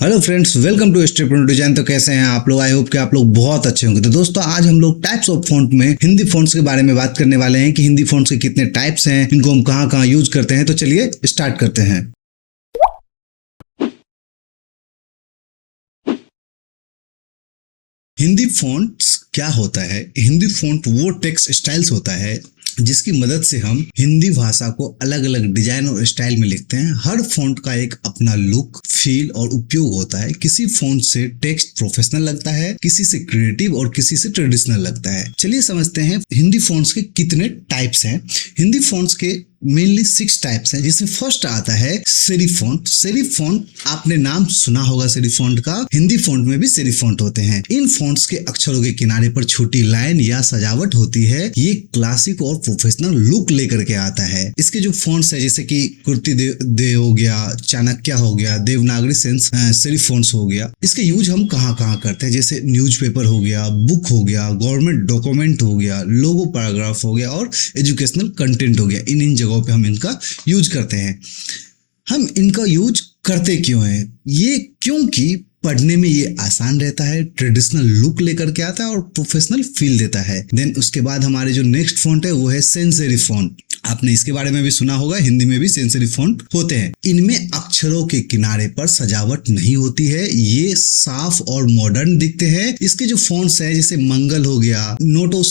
Hello friends, welcome to स्टेपन design. तो कैसे हैं आप लोग? आई होप कि आप लोग बहुत अच्छे होंगे। तो दोस्तों, आज हम लोग टाइप्स ऑफ फॉन्ट में हिंदी फॉन्ट्स के बारे में बात करने वाले हैं कि हिंदी फॉन्ट्स के कितने टाइप्स हैं, इनको हम कहाँ कहाँ यूज करते हैं। तो चलिए स्टार्ट करते हैं। हिंदी फॉन्ट्स क्या होता है? हिंदी फॉन्ट वो टेक्स्ट स्टाइल्स होता है जिसकी मदद से हम हिंदी भाषा को अलग अलग डिजाइन और स्टाइल में लिखते हैं। हर फॉन्ट का एक अपना लुक, फील और उपयोग होता है। किसी फॉन्ट से टेक्स्ट प्रोफेशनल लगता है, किसी से क्रिएटिव और किसी से ट्रेडिशनल लगता है। चलिए समझते हैं हिंदी फॉन्ट्स के कितने टाइप्स हैं। हिंदी फॉन्ट्स के मेनली 6 टाइप्स हैं, जिसमें फर्स्ट आता है सेरिफ फॉन्ट। सेरिफ फॉन्ट आपने नाम सुना होगा सेरिफ फॉन्ट का। हिंदी फॉन्ट में भी सेरिफ फॉन्ट होते हैं। इन फॉन्ट्स के अक्षरों के किनारे पर छोटी लाइन या सजावट होती है। ये क्लासिक और प्रोफेशनल लुक लेकर के आता है। इसके जो फॉन्ट्स है, जैसे कि कुर्ती देव हो गया, चाणक्य हो गया, देवनागरी सेरिफ फॉन्ट्स हो गया। इसके यूज हम कहाँ कहाँ करते हैं, जैसे न्यूज़पेपर हो गया, बुक हो गया, गवर्नमेंट डॉक्यूमेंट हो गया, लोगो पैराग्राफ हो गया और एजुकेशनल कंटेंट हो गया। इन जगहों पे हम इनका यूज करते हैं। हम इनका यूज करते क्यों हैं? ये क्योंकि पढ़ने में ये आसान रहता है, ट्रेडिशनल लुक लेकर के आता है और प्रोफेशनल फील देता है। देन उसके बाद हमारे जो नेक्स्ट फॉन्ट है वो है सेंस सेरिफ फॉन्ट। आपने इसके बारे में भी सुना होगा, हिंदी में भी सेंस सेरिफ फॉन्ट होते हैं। इनमें अक्षरों के किनारे पर सजावट नहीं होती है, ये साफ और मॉडर्न दिखते हैं। इसके जो फॉन्ट्स है, जैसे मंगल हो गया, नोटो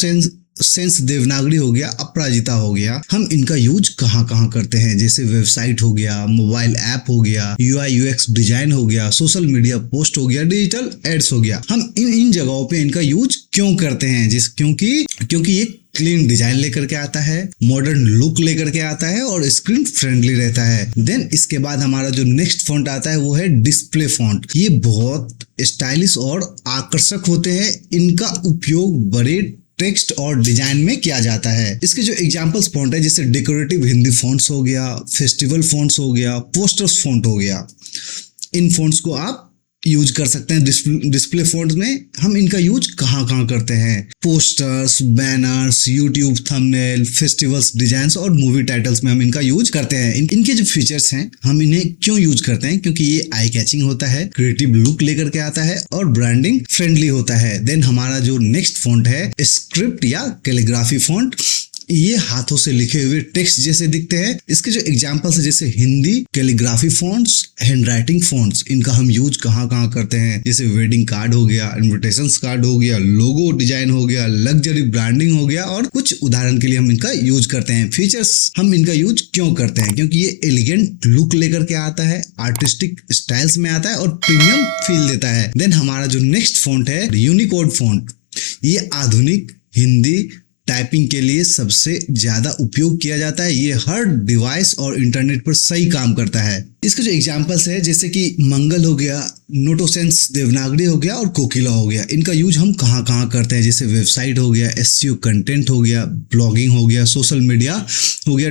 सेंस देवनागरी हो गया, अपराजिता हो गया, हम इनका यूज कहाँ कहाँ करते हैं, जैसे वेबसाइट हो गया, मोबाइल ऐप हो गया, यूआई यूएक्स डिजाइन हो गया, सोशल मीडिया पोस्ट हो गया, डिजिटल एड्स हो गया। हम इन जगहों पे इनका यूज क्यों करते हैं? क्योंकि ये क्लीन डिजाइन लेकर के आता है, मॉडर्न लुक लेकर के आता है और स्क्रीन फ्रेंडली रहता है। देन इसके बाद हमारा जो नेक्स्ट फॉन्ट आता है वो है डिस्प्ले फॉन्ट। ये बहुत स्टाइलिश और आकर्षक होते हैं। इनका उपयोग बड़े टेक्स्ट और डिजाइन में किया जाता है। इसके जो एग्जांपल्स फॉन्ट है, जैसे डेकोरेटिव हिंदी फॉन्ट्स हो गया, फेस्टिवल फॉन्ट्स हो गया, पोस्टर्स फॉन्ट हो गया। इन फॉन्ट्स को आप यूज कर सकते हैं। डिस्प्ले फॉन्ट्स में हम इनका यूज कहाँ कहाँ करते हैं? Posters, banners, YouTube thumbnail, festivals designs और मूवी टाइटल्स में हम इनका यूज करते हैं। इनके जो फीचर्स हैं, हम इन्हें क्यों यूज करते हैं? क्योंकि ये आई कैचिंग होता है, क्रिएटिव लुक लेकर के आता है और ब्रांडिंग फ्रेंडली होता है। देन हमारा जो नेक्स्ट फॉन्ट है स्क्रिप्ट या कैलीग्राफी फॉन्ट। ये हाथों से लिखे हुए टेक्स्ट जैसे दिखते हैं। इसके जो एग्जांपल्स है, जैसे Hindi calligraphy fonts, hand writing fonts, इनका हम यूज कहाँ कहाँ करते हैं, जैसे वेडिंग कार्ड हो गया, इन्विटेशन कार्ड हो गया, लोगो डिजाइन हो गया, लग्जरी ब्रांडिंग हो गया और कुछ उदाहरण के लिए हम इनका यूज करते हैं। फीचर्स हम इनका यूज क्यों करते हैं? क्योंकि ये एलिगेंट लुक लेकर के आता है, आर्टिस्टिक स्टाइल्स में आता है और प्रीमियम फील देता है। देन हमारा जो नेक्स्ट फॉन्ट है यूनिकोड फॉन्ट। ये आधुनिक हिंदी टाइपिंग के लिए सबसे ज्यादा उपयोग किया जाता है। ये हर डिवाइस और इंटरनेट पर सही काम करता है। इसके जो एग्जांपल्स है, जैसे कि मंगल हो गया, नोटोसेंस देवनागरी हो गया और कोकिला हो गया। इनका यूज हम कहाँ कहाँ करते हैं, जैसे वेबसाइट हो गया, एसईओ कंटेंट हो गया, ब्लॉगिंग हो गया, सोशल मीडिया हो गया,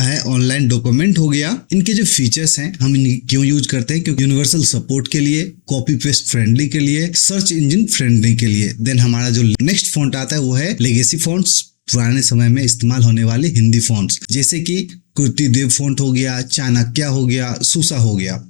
है ऑनलाइन डॉक्यूमेंट हो गया। इनके जो फीचर्स हैं, हम इन्हें क्यों यूज करते हैं? क्योंकि यूनिवर्सल सपोर्ट के लिए, कॉपी पेस्ट फ्रेंडली के लिए, सर्च इंजन फ्रेंडली के लिए। देन हमारा जो नेक्स्ट फॉन्ट आता है वो है लेगेसी फॉन्ट्स, पुराने समय में इस्तेमाल होने वाले हिंदी फॉन्ट्स, जैसे कि कुर्ती देव फॉन्ट हो गया, चाणक्य हो गया, सुसा हो गया।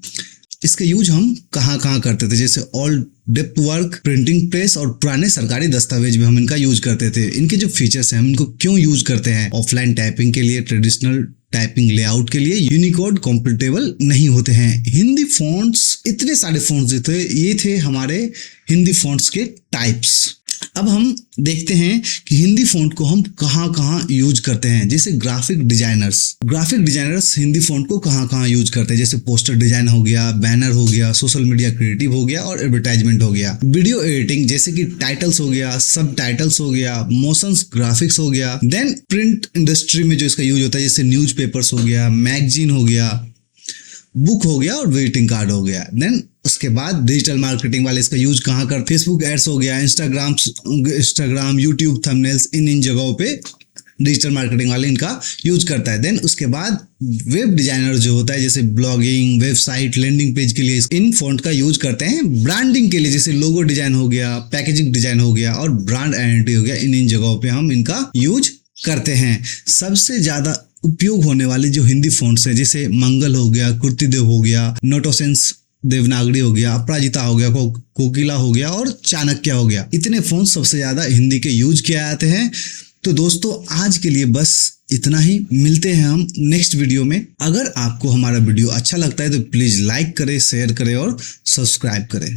इसका यूज हम कहाँ कहाँ करते थे, जैसे all depth work, printing press और पुराने सरकारी दस्तावेज में हम इनका यूज करते थे। इनके जो फीचर्स हैं, हम इनको क्यों यूज करते हैं? ऑफलाइन टाइपिंग के लिए, ट्रेडिशनल टाइपिंग लेआउट के लिए। यूनिकोड कंपेटेबल नहीं होते हैं। हिंदी फॉन्ट्स, इतने सारे फॉन्ट्स थे, ये थे हमारे हिंदी फॉन्ट्स के टाइप्स। अब हम देखते हैं कि हिंदी फॉन्ट को हम कहाँ कहाँ यूज करते हैं, जैसे ग्राफिक डिजाइनर्स हिंदी फॉन्ट को कहाँ कहाँ यूज करते हैं, जैसे पोस्टर डिजाइन हो गया, बैनर हो गया, सोशल मीडिया क्रिएटिव हो गया और एडवर्टाइजमेंट हो गया। वीडियो एडिटिंग, जैसे कि टाइटल्स हो गया, सब टाइटल्स हो गया, मोशंस ग्राफिक्स हो गया। देन प्रिंट इंडस्ट्री में जो इसका यूज होता है, जैसे न्यूज पेपर्स हो गया, मैगजीन हो गया, बुक हो गया और विजिटिंग कार्ड हो गया। देन उसके बाद डिजिटल मार्केटिंग वाले इसका यूज कहाँ कर, फेसबुक एड्स हो गया, इंस्टाग्राम, यूट्यूब थंबनेल्स, इन जगहों पे डिजिटल मार्केटिंग वाले इनका यूज करता है। देन उसके बाद वेब डिजाइनर जो होता है, जैसे ब्लॉगिंग, वेबसाइट, लैंडिंग पेज के लिए इन फॉन्ट का यूज करते हैं। ब्रांडिंग के लिए, जैसे लोगो डिजाइन हो गया, पैकेजिंग डिजाइन हो गया और ब्रांड आइडेंटिटी हो गया, इन जगहों पे हम इनका यूज करते हैं। सबसे ज्यादा उपयोग होने वाले जो हिंदी फॉन्ट्स है, जैसे मंगल हो गया, कुर्तीदेव हो गया, नोटोसेंस देवनागरी हो गया, अपराजिता हो गया, कोकिला हो गया और चाणक्य हो गया। इतने फोन सबसे ज्यादा हिंदी के यूज किए जाते हैं। तो दोस्तों आज के लिए बस इतना ही, मिलते हैं हम नेक्स्ट वीडियो में। अगर आपको हमारा वीडियो अच्छा लगता है तो प्लीज लाइक करें, शेयर करें और सब्सक्राइब करें।